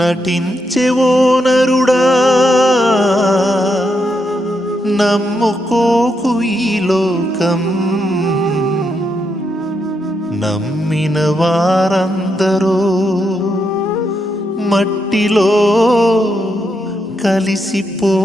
నటించెవో నరుడా నమ్ముకోకు ఈ లోకం, నమ్మిన వారందరూ మట్టిలో కలిసిపోయారుగా.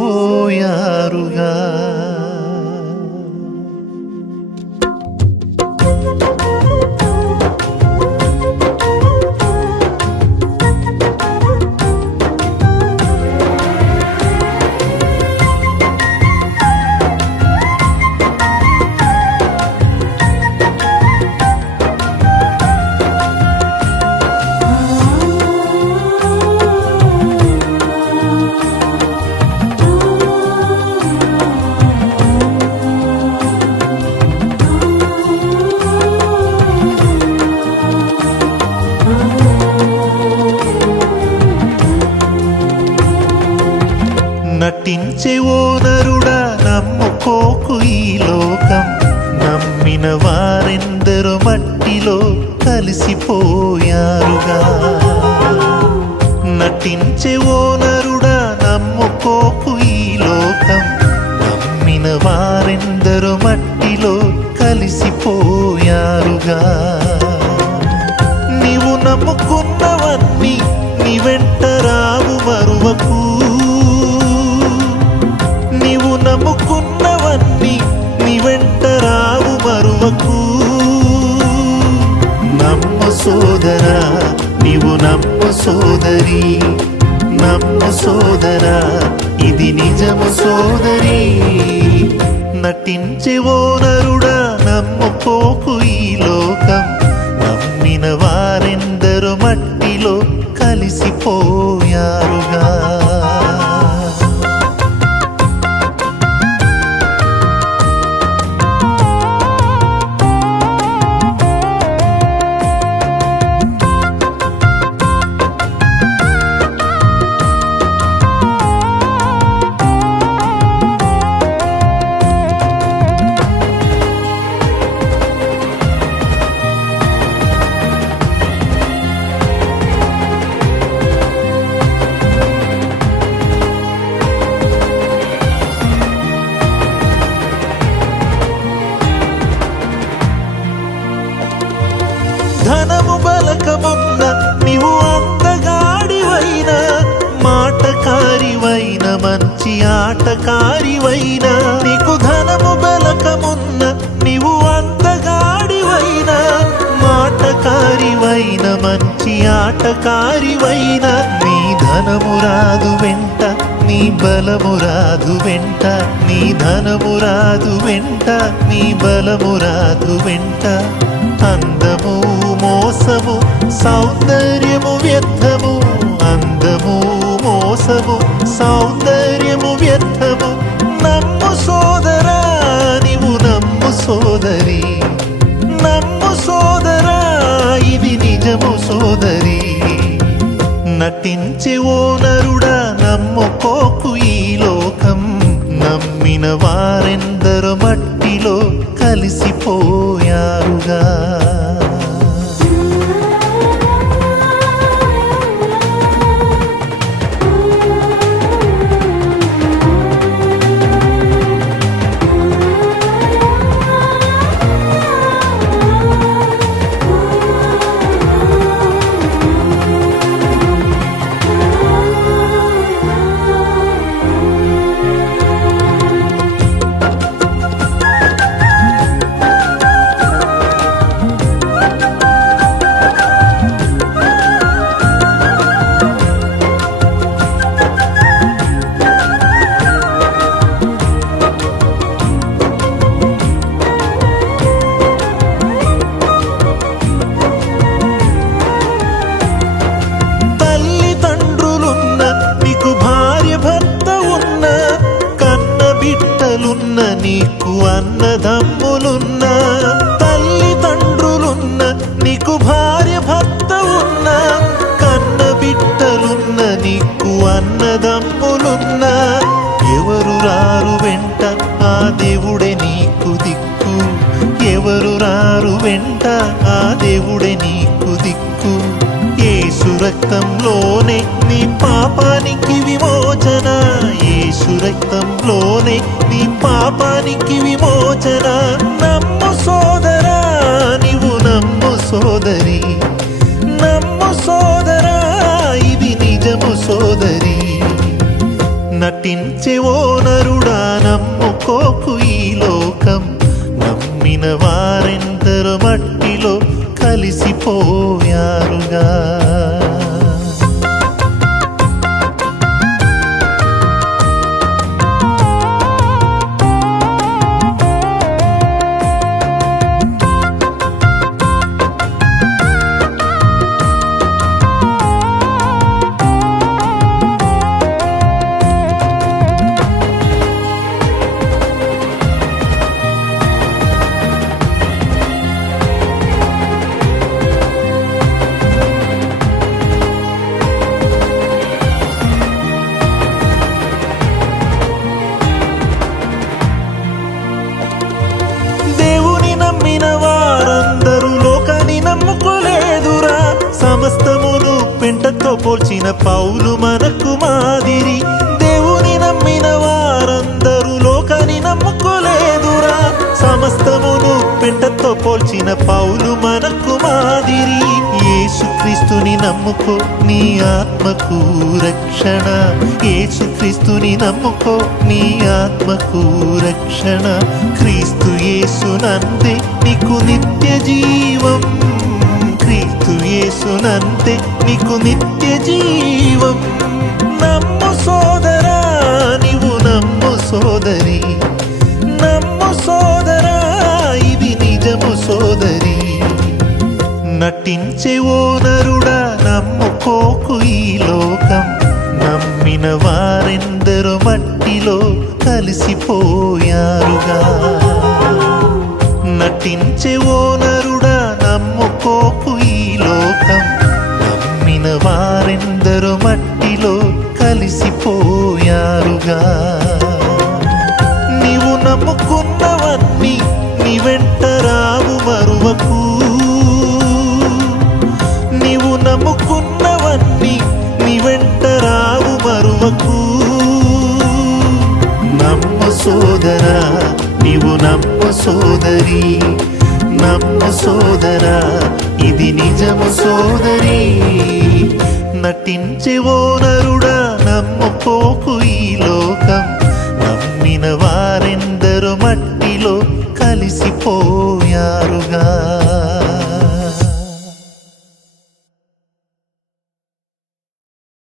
నటించెవో నరుడా నమ్ముకోకు ఈ లోకం, నమ్మిన వారెందరో మట్టిలో కలిసిపోయారుగా. నటించెవో నరుడా నమ్ముకోకు ఈ లోకం, నమ్మిన వారెందరో మట్టిలో కలిసిపోయారుగా. నీవు నమ్ముకున్నవన్నీ నీ వెంట రావు మరువకు, నీవు నమ్ముకున్నవన్నీ నీ వెంట రావు మరువకు. నమ్ము సోదరా నీవు నమ్ము సోదరి, నమ్ము సోదరా ఇది నిజము సోదరి. నటించెవో నరుడా నమ్ముకోకు ఈ లోకం, నమ్మిన వారెందరో మట్టిలో కలిసిపోయారుగా. ధనము బలకమున్న నీవు అందగాడివైన, మాటకారివైన మంచి ఆటకారివైన. నీకు ధనము బలకమున్న నీవు అందగాడివైన, మాటకారివైన మంచి ఆటకారివైన. నీ ధనము రాదు వెంట నీ బలము రాదు వెంట, నీ ధనము రాదు వెంట నీ బలము రాదు వెంట. అందము మోసము సౌందర్యము వ్యర్థము, అందము మోసము సౌందర్యము వ్యర్థము. నమ్ము సోదరా నీవు నమ్ము సోదరి, నమ్ము సోదరా ఇది నిజము సోదరి. నటించెవో నరుడా నమ్ముకోకు ఈ లోకం, నమ్మిన వారెందరో మట్టిలో కలిసిపోయారుగా. నీకు అన్నదమ్ములున్న, తల్లిదండ్రులున్న, నీకు భార్య భర్త ఉన్న, కన్న బిడ్డలున్న, నీకు అన్నదమ్ములున్న. ఎవరు రారు వెంట ఆ దేవుడే నీకు దిక్కు, ఎవరు రారు వెంట ఆ దేవుడే నీకు దిక్కు. యేసు యేసు రక్తంలోనే నీ పాపానికి విమోచన, యేసు రక్తంలోనే నీ పాపానికి విమోచన. నమ్ము సోదరా, నీవు నమ్ము సోదరి, నమ్ము సోదరా, ఇది నిజము సోదరి. నటించే ఓ నరుడా, నమ్ముకోకు ఈ లోకం. నమ్మిన వారెందరో మట్టిలో కలిసిపోయారుగా. సమస్తమును పెంటతో పోల్చిన పౌలు మనకు మాదిరి. దేవుని నమ్మిన వారందరూ లోకాన్ని నమ్ముకోలేదురా. సమస్తమును పెంటతో పోల్చిన పౌలు మనకు మాదిరి. యేసుక్రీస్తుని నమ్ముకో, నీ ఆత్మకు రక్షణ. యేసుక్రీస్తుని నమ్ముకో, నీ ఆత్మకు రక్షణ. క్రీస్తు యేసునందే నీకు నిత్య జీవం, క్రీస్తు యేసునంతే నీకు నిత్య జీవం. నమ్ము సోదరా, నీవు నమ్ము సోదరి, నమ్ము సోదరా, ఇది నిజము సోదరి. నటించే ఓ నరుడా, నమ్ముకోకు ఈ లోకం. నమ్మిన వారెందరో మట్టిలో కలిసిపోయారుగా. నటించే ఓ నరుడా, నమ్ముకోకు ఈ లోకం. నమ్మిన వారెందరో మట్టిలో కలిసిపోయారుగా. నీవు నమ్ముకున్నవన్నీ నీ వెంట రావు మరువకు. నీవు నమ్ముకున్నవన్నీ నీ వెంట రావు మరువకు. నమ్ము సోదరా, నీవు నమ్ము సోదరి, నమ్ము సోదరా, ఇది నిజము సోదరి. నటించే ఓ నరుడా, నమ్ముకోకు ఈ లోకం.